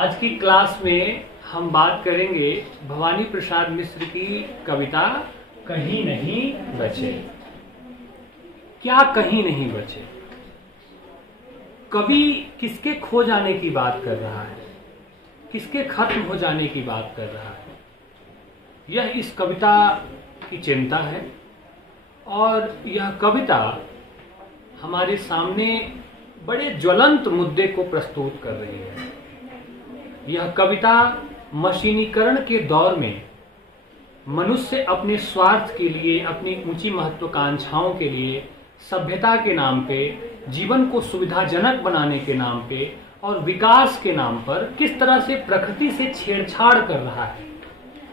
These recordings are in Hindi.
आज की क्लास में हम बात करेंगे भवानी प्रसाद मिश्र की कविता कहीं नहीं बचे। क्या कहीं नहीं बचे? कवि किसके खो जाने की बात कर रहा है, किसके खत्म हो जाने की बात कर रहा है, यह इस कविता की चिंता है। और यह कविता हमारे सामने बड़े ज्वलंत मुद्दे को प्रस्तुत कर रही है। यह कविता मशीनीकरण के दौर में मनुष्य अपने स्वार्थ के लिए, अपनी ऊंची महत्वाकांक्षाओं के लिए, सभ्यता के नाम पे, जीवन को सुविधाजनक बनाने के नाम पे और विकास के नाम पर किस तरह से प्रकृति से छेड़छाड़ कर रहा है,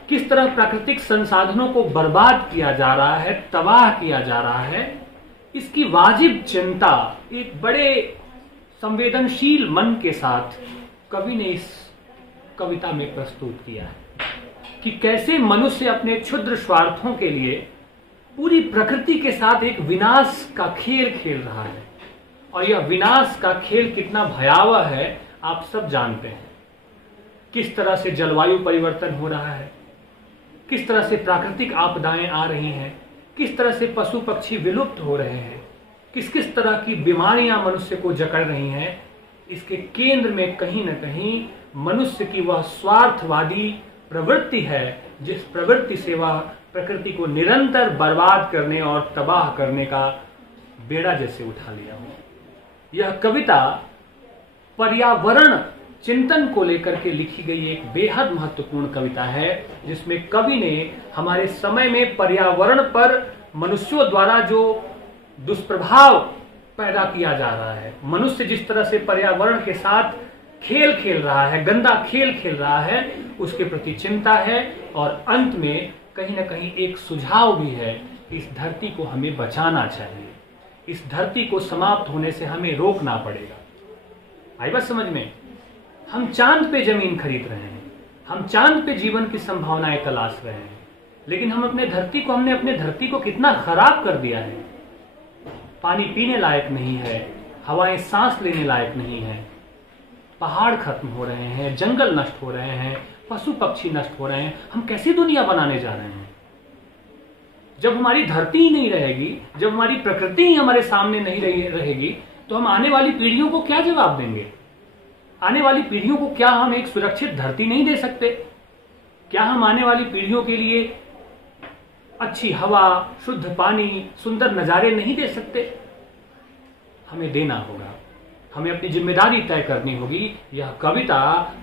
किस तरह प्राकृतिक संसाधनों को बर्बाद किया जा रहा है, तबाह किया जा रहा है, इसकी वाजिब चिंता एक बड़े संवेदनशील मन के साथ कवि ने इस कविता में प्रस्तुत किया है कि कैसे मनुष्य अपने क्षुद्र स्वार्थों के लिए पूरी प्रकृति के साथ एक विनाश का खेल खेल रहा है। और यह विनाश का खेल कितना भयावह है आप सब जानते हैं। किस तरह से जलवायु परिवर्तन हो रहा है, किस तरह से प्राकृतिक आपदाएं आ रही हैं, किस तरह से पशु पक्षी विलुप्त हो रहे हैं, किस किस तरह की बीमारियां मनुष्य को जकड़ रही हैं। इसके केंद्र में कहीं न कहीं मनुष्य की वह स्वार्थवादी प्रवृत्ति है, जिस प्रवृत्ति से वह प्रकृति को निरंतर बर्बाद करने और तबाह करने का बेड़ा जैसे उठा लिया हो। यह कविता पर्यावरण चिंतन को लेकर के लिखी गई एक बेहद महत्वपूर्ण कविता है, जिसमें कवि ने हमारे समय में पर्यावरण पर मनुष्यों द्वारा जो दुष्प्रभाव पैदा किया जा रहा है, मनुष्य जिस तरह से पर्यावरण के साथ खेल खेल रहा है, गंदा खेल खेल रहा है, उसके प्रति चिंता है। और अंत में कहीं न कहीं एक सुझाव भी है कि इस धरती को हमें बचाना चाहिए, इस धरती को समाप्त होने से हमें रोकना पड़ेगा। आई बात समझ में? हम चांद पे जमीन खरीद रहे हैं, हम चांद पे जीवन की संभावनाएं तलाश रहे हैं, लेकिन हमने अपने धरती को कितना खराब कर दिया है। पानी पीने लायक नहीं है, हवाएं सांस लेने लायक नहीं है, पहाड़ खत्म हो रहे हैं, जंगल नष्ट हो रहे हैं, पशु पक्षी नष्ट हो रहे हैं। हम कैसी दुनिया बनाने जा रहे हैं? जब हमारी धरती ही नहीं रहेगी, जब हमारी प्रकृति ही हमारे सामने नहीं रहेगी, तो हम आने वाली पीढ़ियों को क्या जवाब देंगे? आने वाली पीढ़ियों को क्या हम एक सुरक्षित धरती नहीं दे सकते? क्या हम आने वाली पीढ़ियों के लिए अच्छी हवा, शुद्ध पानी, सुंदर नजारे नहीं दे सकते? हमें देना होगा, हमें अपनी जिम्मेदारी तय करनी होगी। यह कविता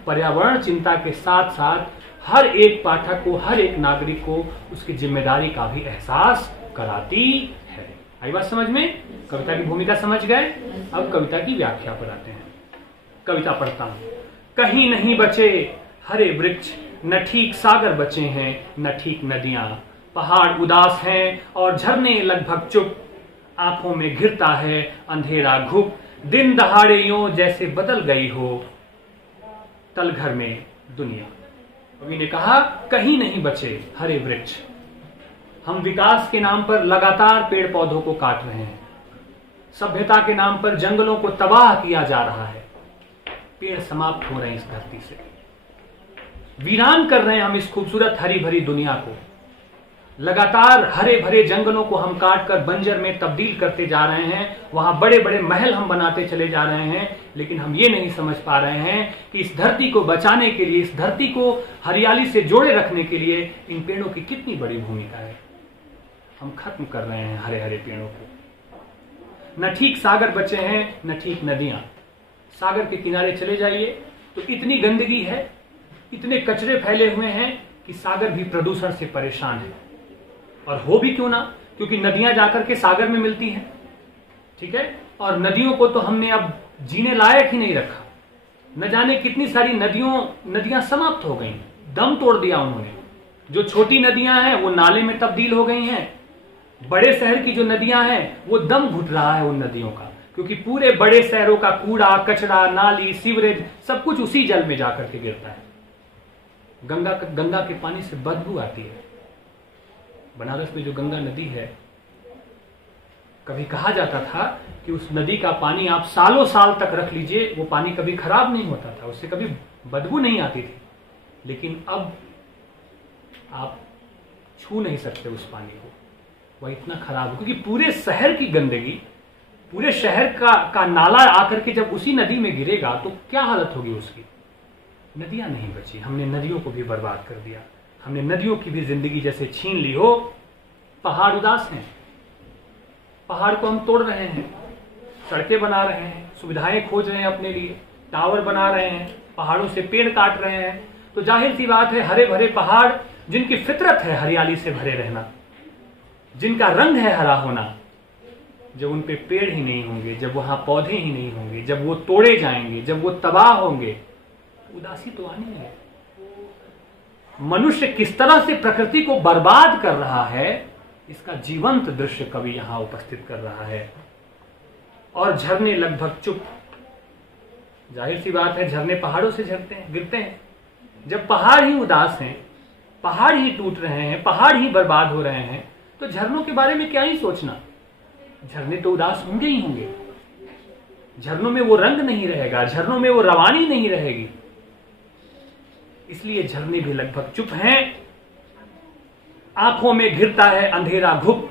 पर्यावरण चिंता के साथ साथ हर एक पाठक को, हर एक नागरिक को उसकी जिम्मेदारी का भी एहसास कराती है। आई बात समझ में? कविता की भूमिका समझ गए? अब कविता की व्याख्या पर आते हैं। कविता पढ़ता हूं। कहीं नहीं बचे हरे वृक्ष, न ठीक सागर बचे हैं, न ठीक नदियां। पहाड़ उदास हैं और झरने लगभग चुप, आंखों में घिरता है अंधेरा घुप। दिन दहाड़े यूं जैसे बदल गई हो तलघर में दुनिया। कवि ने कहा कहीं नहीं बचे हरे वृक्ष। हम विकास के नाम पर लगातार पेड़ पौधों को काट रहे हैं, सभ्यता के नाम पर जंगलों को तबाह किया जा रहा है, पेड़ समाप्त हो रहे हैं इस धरती से, वीरान कर रहे हैं हम इस खूबसूरत हरी भरी दुनिया को। लगातार हरे भरे जंगलों को हम काट कर बंजर में तब्दील करते जा रहे हैं, वहां बड़े बड़े महल हम बनाते चले जा रहे हैं, लेकिन हम ये नहीं समझ पा रहे हैं कि इस धरती को बचाने के लिए, इस धरती को हरियाली से जोड़े रखने के लिए इन पेड़ों की कितनी बड़ी भूमिका है। हम खत्म कर रहे हैं हरे हरे पेड़ों को। न ठीक सागर बचे हैं, न ठीक नदियां। सागर के किनारे चले जाइए तो इतनी गंदगी है, इतने कचरे फैले हुए हैं कि सागर भी प्रदूषण से परेशान है। और हो भी क्यों ना, क्योंकि नदियां जाकर के सागर में मिलती हैं, ठीक है। और नदियों को तो हमने अब जीने लायक ही नहीं रखा। न जाने कितनी सारी नदियां समाप्त हो गई, दम तोड़ दिया उन्होंने। जो छोटी नदियां हैं वो नाले में तब्दील हो गई हैं। बड़े शहर की जो नदियां हैं वो दम घुट रहा है उन नदियों का, क्योंकि पूरे बड़े शहरों का कूड़ा कचरा, नाली, सीवरेज सब कुछ उसी जल में जाकर के गिरता है। गंगा के पानी से बदबू आती है। बनारस में जो गंगा नदी है कभी कहा जाता था कि उस नदी का पानी आप सालों साल तक रख लीजिए, वो पानी कभी खराब नहीं होता था, उससे कभी बदबू नहीं आती थी। लेकिन अब आप छू नहीं सकते उस पानी को, वह इतना खराब है। क्योंकि पूरे शहर की गंदगी, पूरे शहर का नाला आकर के जब उसी नदी में गिरेगा तो क्या हालत होगी उसकी। नदियां नहीं बची, हमने नदियों को भी बर्बाद कर दिया, हमने नदियों की भी जिंदगी जैसे छीन ली हो। पहाड़ उदास हैं, पहाड़ को हम तोड़ रहे हैं, सड़कें बना रहे हैं, सुविधाएं खोज रहे हैं अपने लिए, टावर बना रहे हैं, पहाड़ों से पेड़ काट रहे हैं। तो जाहिर सी बात है, हरे भरे पहाड़ जिनकी फितरत है हरियाली से भरे रहना, जिनका रंग है हरा होना, जब उन पे पेड़ ही नहीं होंगे, जब वहां पौधे ही नहीं होंगे, जब वो तोड़े जाएंगे, जब वो तबाह होंगे, उदासी तो आनी है। मनुष्य किस तरह से प्रकृति को बर्बाद कर रहा है, इसका जीवंत दृश्य कवि यहां उपस्थित कर रहा है। और झरने लगभग चुप, जाहिर सी बात है, झरने पहाड़ों से झरते हैं, गिरते हैं। जब पहाड़ ही उदास हैं, पहाड़ ही टूट रहे हैं, पहाड़ ही बर्बाद हो रहे हैं, तो झरनों के बारे में क्या ही सोचना। झरने तो उदास होंगे ही होंगे, झरनों में वो रंग नहीं रहेगा, झरनों में वो रवानी नहीं रहेगी। इसलिए झरने भी लगभग चुप हैं। आंखों में घिरता है अंधेरा घुप,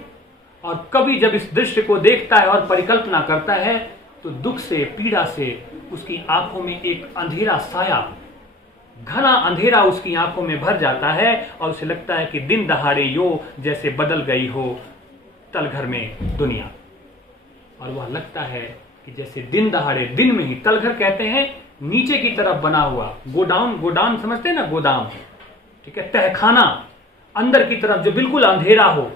और कवि जब इस दृश्य को देखता है और परिकल्पना करता है तो दुख से, पीड़ा से उसकी आंखों में एक अंधेरा साया, घना अंधेरा उसकी आंखों में भर जाता है, और उसे लगता है कि दिन दहाड़े यो जैसे बदल गई हो तलघर में दुनिया। और वह लगता है कि जैसे दिन दहाड़े, दिन में ही, तलघर कहते हैं नीचे की तरफ बना हुआ, गोडाउन, गोडाउन समझते हैं ना, गोदाम, ठीक है, तहखाना, अंदर की तरफ जो बिल्कुल अंधेरा हो,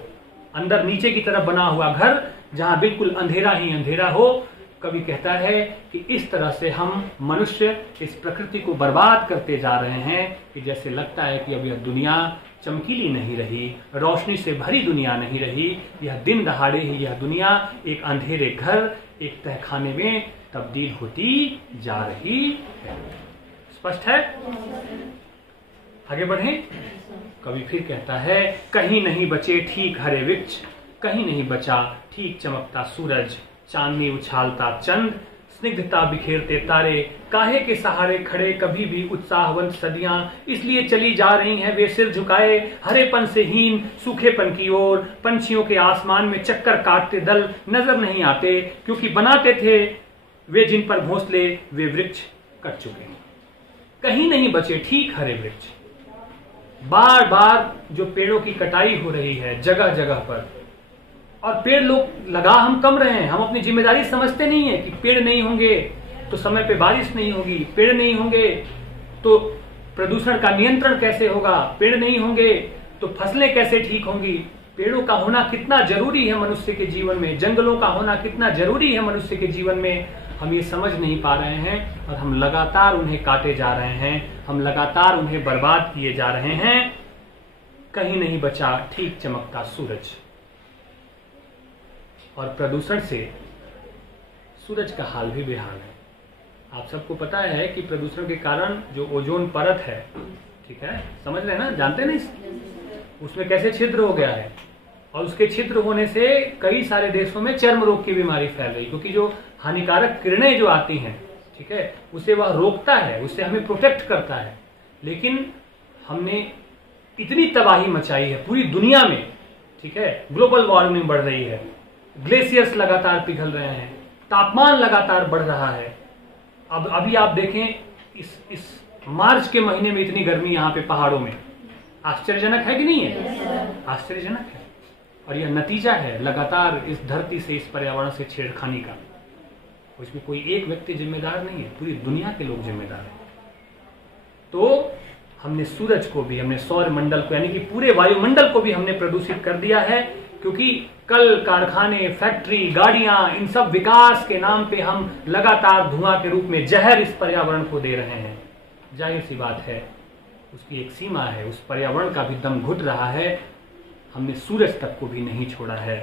अंदर नीचे की तरफ बना हुआ घर जहां बिल्कुल अंधेरा ही अंधेरा हो। कवि कहता है कि इस तरह से हम मनुष्य इस प्रकृति को बर्बाद करते जा रहे हैं कि जैसे लगता है कि अब यह दुनिया चमकीली नहीं रही, रोशनी से भरी दुनिया नहीं रही, यह दिन दहाड़े ही यह दुनिया एक अंधेरे घर, एक तहखाने में तब्दील होती जा रही है। स्पष्ट है? आगे बढ़ें। कवि फिर कहता है, कहीं नहीं बचे ठीक हरे वृक्ष, कहीं नहीं बचा ठीक चमकता सूरज, चांदनी उछालता चंद, स्निग्धता बिखेरते तारे, काहे के सहारे खड़े कभी भी उत्साहवंत सदियां, इसलिए चली जा रही हैं वे सिर झुकाए, हरेपन से हीन सूखेपन की ओर, पंछियों के आसमान में चक्कर काटते दल नजर नहीं आते, क्योंकि बनाते थे वे जिन पर घोंसले वे वृक्ष कट चुके हैं। कहीं नहीं बचे ठीक हरे वृक्ष। बार बार जो पेड़ों की कटाई हो रही है जगह जगह पर, और पेड़ लोग लगा हम कम रहे हैं, हम अपनी जिम्मेदारी समझते नहीं है कि पेड़ नहीं होंगे तो समय पे बारिश नहीं होगी, पेड़ नहीं होंगे तो प्रदूषण का नियंत्रण कैसे होगा, पेड़ नहीं होंगे तो फसलें कैसे ठीक होंगी। पेड़ों का होना कितना जरूरी है मनुष्य के जीवन में, जंगलों का होना कितना जरूरी है मनुष्य के जीवन में, हम ये समझ नहीं पा रहे हैं और हम लगातार उन्हें काटे जा रहे हैं, हम लगातार उन्हें बर्बाद किए जा रहे हैं। कहीं नहीं बचा ठीक चमकता सूरज। और प्रदूषण से सूरज का हाल भी बेहाल है। आप सबको पता है कि प्रदूषण के कारण जो ओजोन परत है, ठीक है, समझ रहे हैं ना, जानते हैं ना, उसमें कैसे छिद्र हो गया है, और उसके छिद्र होने से कई सारे देशों में चर्म रोग की बीमारी फैल रही, क्योंकि जो हानिकारक किरणें जो आती हैं, ठीक है, उसे वह रोकता है, उससे हमें प्रोटेक्ट करता है। लेकिन हमने इतनी तबाही मचाई है पूरी दुनिया में, ठीक है, ग्लोबल वार्मिंग बढ़ रही है, ग्लेशियर्स लगातार पिघल रहे हैं, तापमान लगातार बढ़ रहा है। अब अभी आप देखें इस मार्च के महीने में इतनी गर्मी यहाँ पे पहाड़ों में, आश्चर्यजनक है कि नहीं है? आश्चर्यजनक है। और यह नतीजा है लगातार इस धरती से, इस पर्यावरण से छेड़खानी का। उसमें कोई एक व्यक्ति जिम्मेदार नहीं है, पूरी दुनिया के लोग जिम्मेदार हैं। तो हमने सूरज को भी, हमने सौर मंडल को, यानी कि पूरे वायुमंडल को भी हमने प्रदूषित कर दिया है, क्योंकि कल कारखाने, फैक्ट्री, गाड़ियां, इन सब विकास के नाम पे हम लगातार धुआं के रूप में जहर इस पर्यावरण को दे रहे हैं। जाहिर सी बात है उसकी एक सीमा है, उस पर्यावरण का भी दम घुट रहा है। हमने सूरज तक को भी नहीं छोड़ा है।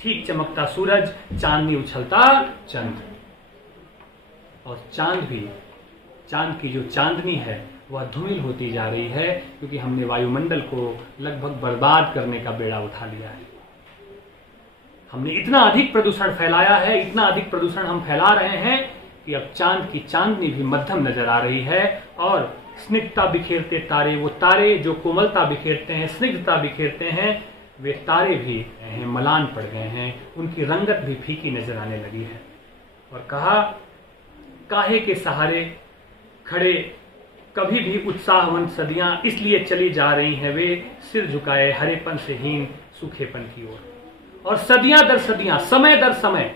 ठीक चमकता सूरज, चांदनी उछलता चंद। और चांद भी, चांद की जो चांदनी है वह धूमिल होती जा रही है, क्योंकि हमने वायुमंडल को लगभग बर्बाद करने का बेड़ा उठा लिया है। हमने इतना अधिक प्रदूषण फैलाया है, इतना अधिक प्रदूषण हम फैला रहे हैं कि अब चांद की चांदनी भी मध्यम नजर आ रही है। और स्निग्धता बिखेरते तारे, वो तारे जो कोमलता बिखेरते हैं, स्निग्धता बिखेरते हैं, वे तारे भी मलान पड़ गए हैं, उनकी रंगत भी फीकी नजर आने लगी है। और कहा, काहे के सहारे खड़े कभी भी उत्साहवंत सदियां इसलिए चली जा रही हैं वे, सिर झुकाए हरेपन से हीन सूखेपन की ओर। और सदियां दर सदियां, समय दर समय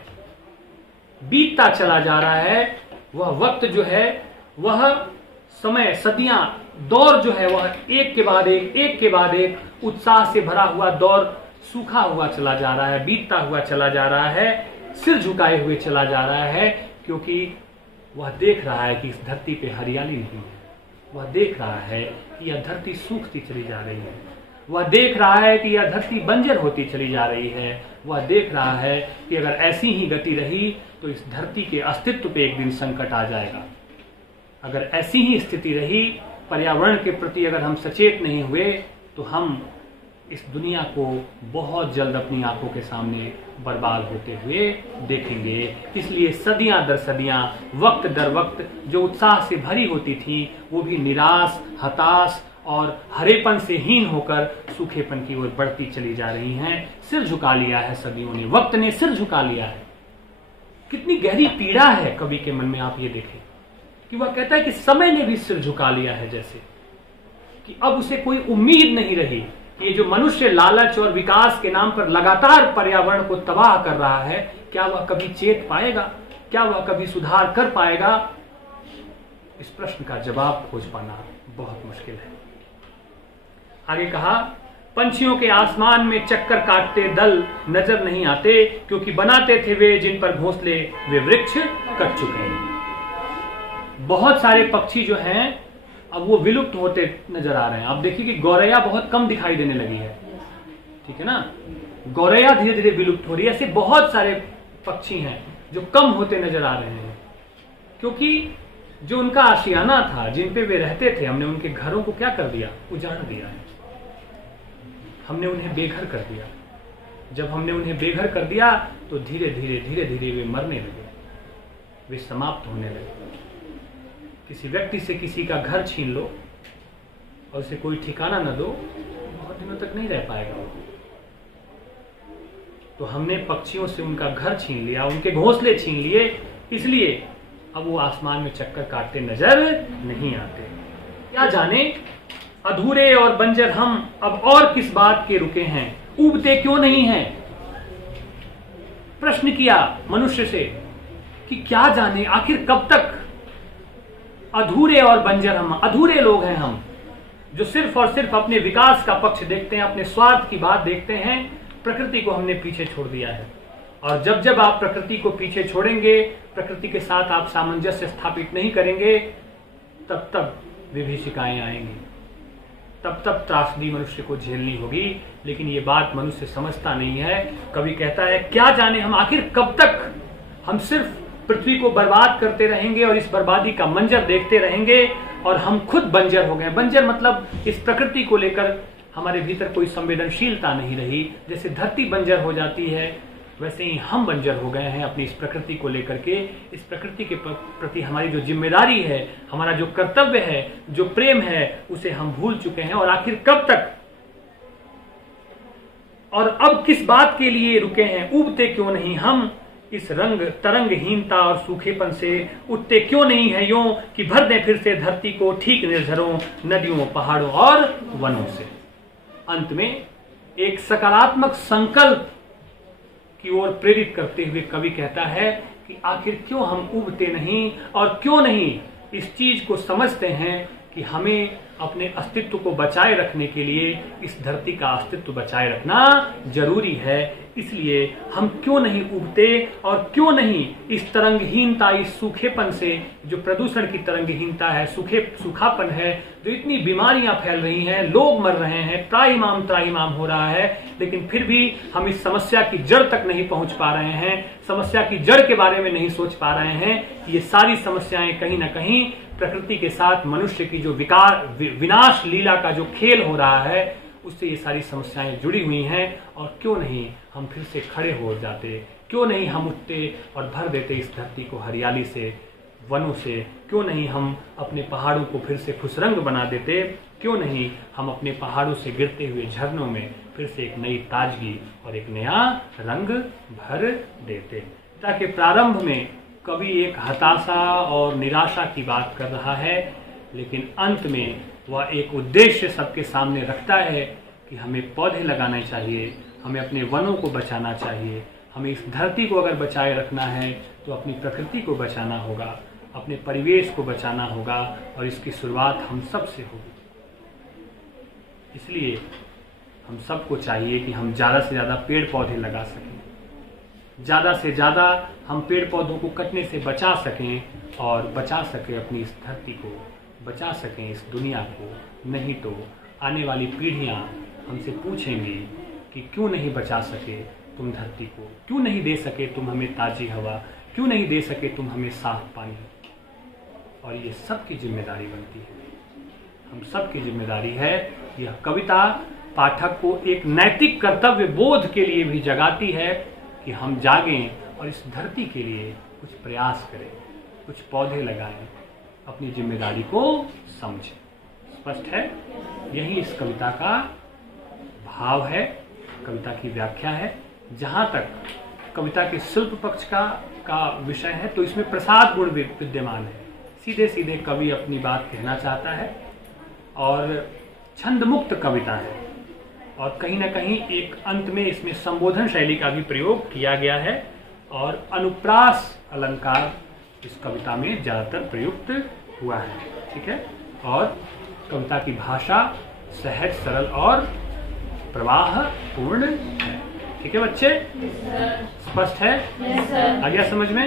बीतता चला जा रहा है। वह वक्त जो है, वह समय, सदियां, दौर जो है, वह एक के बाद एक उत्साह से भरा हुआ दौर सूखा हुआ चला जा रहा है, बीतता हुआ चला जा रहा है, सिर झुकाए हुए चला जा रहा है, क्योंकि वह देख रहा है कि इस धरती पे हरियाली नहीं है। वह देख रहा है कि यह धरती सूखती चली जा रही है। वह देख रहा है कि यह धरती बंजर होती चली जा रही है। वह देख रहा है कि अगर ऐसी ही गति रही तो इस धरती के अस्तित्व पे एक दिन संकट आ जाएगा। अगर ऐसी ही स्थिति रही, पर्यावरण के प्रति अगर हम सचेत नहीं हुए, तो हम इस दुनिया को बहुत जल्द अपनी आंखों के सामने बर्बाद होते हुए देखेंगे। इसलिए सदियां दर सदियां, वक्त दर वक्त जो उत्साह से भरी होती थी, वो भी निराश, हताश और हरेपन से हीन होकर सूखेपन की ओर बढ़ती चली जा रही हैं। सिर झुका लिया है सदियों ने, वक्त ने सिर झुका लिया है। कितनी गहरी पीड़ा है कवि के मन में, आप ये देखें कि वह कहता है कि समय ने भी सिर झुका लिया है, जैसे कि अब उसे कोई उम्मीद नहीं रही। ये जो मनुष्य लालच और विकास के नाम पर लगातार पर्यावरण को तबाह कर रहा है, क्या वह कभी चेत पाएगा? क्या वह कभी सुधार कर पाएगा? इस प्रश्न का जवाब खोज पाना बहुत मुश्किल है। आगे कहा, पंछियों के आसमान में चक्कर काटते दल नजर नहीं आते, क्योंकि बनाते थे वे जिन पर घोंसले वे वृक्ष कट चुके हैं। बहुत सारे पक्षी जो हैं अब वो विलुप्त होते नजर आ रहे हैं। आप देखिए कि गौरैया बहुत कम दिखाई देने लगी है, ठीक है ना। गौरैया धीरे धीरे विलुप्त हो रही है। ऐसे बहुत सारे पक्षी हैं जो कम होते नजर आ रहे हैं, क्योंकि जो उनका आशियाना था, जिन पे वे रहते थे, हमने उनके घरों को क्या कर दिया? उजाड़ दिया है। हमने उन्हें बेघर कर दिया। जब हमने उन्हें बेघर कर दिया तो धीरे धीरे वे मरने लगे, वे समाप्त होने लगे। किसी व्यक्ति से किसी का घर छीन लो और उसे कोई ठिकाना न दो, बहुत दिनों तक नहीं रह पाएगा वो। तो हमने पक्षियों से उनका घर छीन लिया, उनके घोंसले छीन लिए, इसलिए अब वो आसमान में चक्कर काटते नजर नहीं आते। क्या जाने अधूरे और बंजर हम अब और किस बात के रुके हैं, उबते क्यों नहीं हैं? प्रश्न किया मनुष्य से कि क्या जाने आखिर कब तक अधूरे और बंजर हम, अधूरे लोग हैं हम, जो सिर्फ और सिर्फ अपने विकास का पक्ष देखते हैं, अपने स्वार्थ की बात देखते हैं। प्रकृति को हमने पीछे छोड़ दिया है। और जब जब आप प्रकृति को पीछे छोड़ेंगे, प्रकृति के साथ आप सामंजस्य स्थापित नहीं करेंगे, तब तब विभीषिकाएं आएंगी, तब तब त्रासदी मनुष्य को झेलनी होगी। लेकिन ये बात मनुष्य समझता नहीं है। कवि कहता है, क्या जाने हम आखिर कब तक हम सिर्फ पृथ्वी को बर्बाद करते रहेंगे और इस बर्बादी का मंजर देखते रहेंगे, और हम खुद बंजर हो गए। बंजर मतलब इस प्रकृति को लेकर हमारे भीतर कोई संवेदनशीलता नहीं रही। जैसे धरती बंजर हो जाती है, वैसे ही हम बंजर हो गए हैं अपनी इस प्रकृति को लेकर के। इस प्रकृति के प्रति हमारी जो जिम्मेदारी है, हमारा जो कर्तव्य है, जो प्रेम है, उसे हम भूल चुके हैं। और आखिर कब तक और अब किस बात के लिए रुके हैं? उबते क्यों नहीं हम इस रंग तरंगहीनता और सूखेपन से? उठते क्यों नहीं है यूं कि भर दें फिर से धरती को ठीक निर्झरों, नदियों, पहाड़ों और वनों से? अंत में एक सकारात्मक संकल्प की ओर प्रेरित करते हुए कवि कहता है कि आखिर क्यों हम उबते नहीं, और क्यों नहीं इस चीज को समझते हैं कि हमें अपने अस्तित्व को बचाए रखने के लिए इस धरती का अस्तित्व बचाए रखना जरूरी है। इसलिए हम क्यों नहीं उबते और क्यों नहीं इस तरंगहीनता, इस सूखेपन से, जो प्रदूषण की तरंगहीनता है, सूखापन है, जो इतनी बीमारियां फैल रही हैं, लोग मर रहे हैं, त्राहिमाम हो रहा है, लेकिन फिर भी हम इस समस्या की जड़ तक नहीं पहुंच पा रहे हैं, समस्या की जड़ के बारे में नहीं सोच पा रहे हैं। ये सारी समस्याएं कहीं ना कहीं प्रकृति के साथ मनुष्य की जो विनाश लीला का जो खेल हो रहा है, उससे ये सारी समस्याएं जुड़ी हुई हैं। और क्यों नहीं हम फिर से खड़े हो जाते, क्यों नहीं हम उठते और भर देते इस धरती को हरियाली से, वनों से, क्यों नहीं हम अपने पहाड़ों को फिर से खुशरंग बना देते, क्यों नहीं हम अपने पहाड़ों से गिरते हुए झरनों में फिर से एक नई ताजगी और एक नया रंग भर देते। ताकि प्रारंभ में कवि एक हताशा और निराशा की बात कर रहा है, लेकिन अंत में वह एक उद्देश्य सबके सामने रखता है कि हमें पौधे लगाने चाहिए, हमें अपने वनों को बचाना चाहिए, हमें इस धरती को अगर बचाए रखना है तो अपनी प्रकृति को बचाना होगा, अपने परिवेश को बचाना होगा, और इसकी शुरुआत हम सब से होगी। इसलिए हम सबको चाहिए कि हम ज़्यादा से ज़्यादा पेड़ पौधे लगा सकें, ज़्यादा से ज़्यादा हम पेड़ पौधों को कटने से बचा सकें और बचा सकें अपनी इस धरती को, बचा सकें इस दुनिया को। नहीं तो आने वाली पीढ़ियां हमसे पूछेंगी कि क्यों नहीं बचा सके तुम धरती को, क्यों नहीं दे सके तुम हमें ताज़ी हवा, क्यों नहीं दे सके तुम हमें साफ पानी। और ये सबकी जिम्मेदारी बनती है, हम सबकी जिम्मेदारी है। यह कविता पाठक को एक नैतिक कर्तव्य बोध के लिए भी जगाती है कि हम जागें और इस धरती के लिए कुछ प्रयास करें, कुछ पौधे लगाएं, अपनी जिम्मेदारी को समझें। स्पष्ट है? यही इस कविता का भाव है, कविता की व्याख्या है। जहाँ तक कविता के शिल्प पक्ष का विषय है तो इसमें प्रसाद गुण विद्यमान है। सीधे सीधे कवि अपनी बात कहना चाहता है और छंद मुक्त कविता है, और कहीं ना कहीं एक अंत में इसमें संबोधन शैली का भी प्रयोग किया गया है, और अनुप्रास अलंकार इस कविता में ज्यादातर प्रयुक्त हुआ है। ठीक है? और कविता की भाषा सहज, सरल और प्रवाह पूर्ण है। ठीक है बच्चे? स्पष्ट है? आ गया समझ में?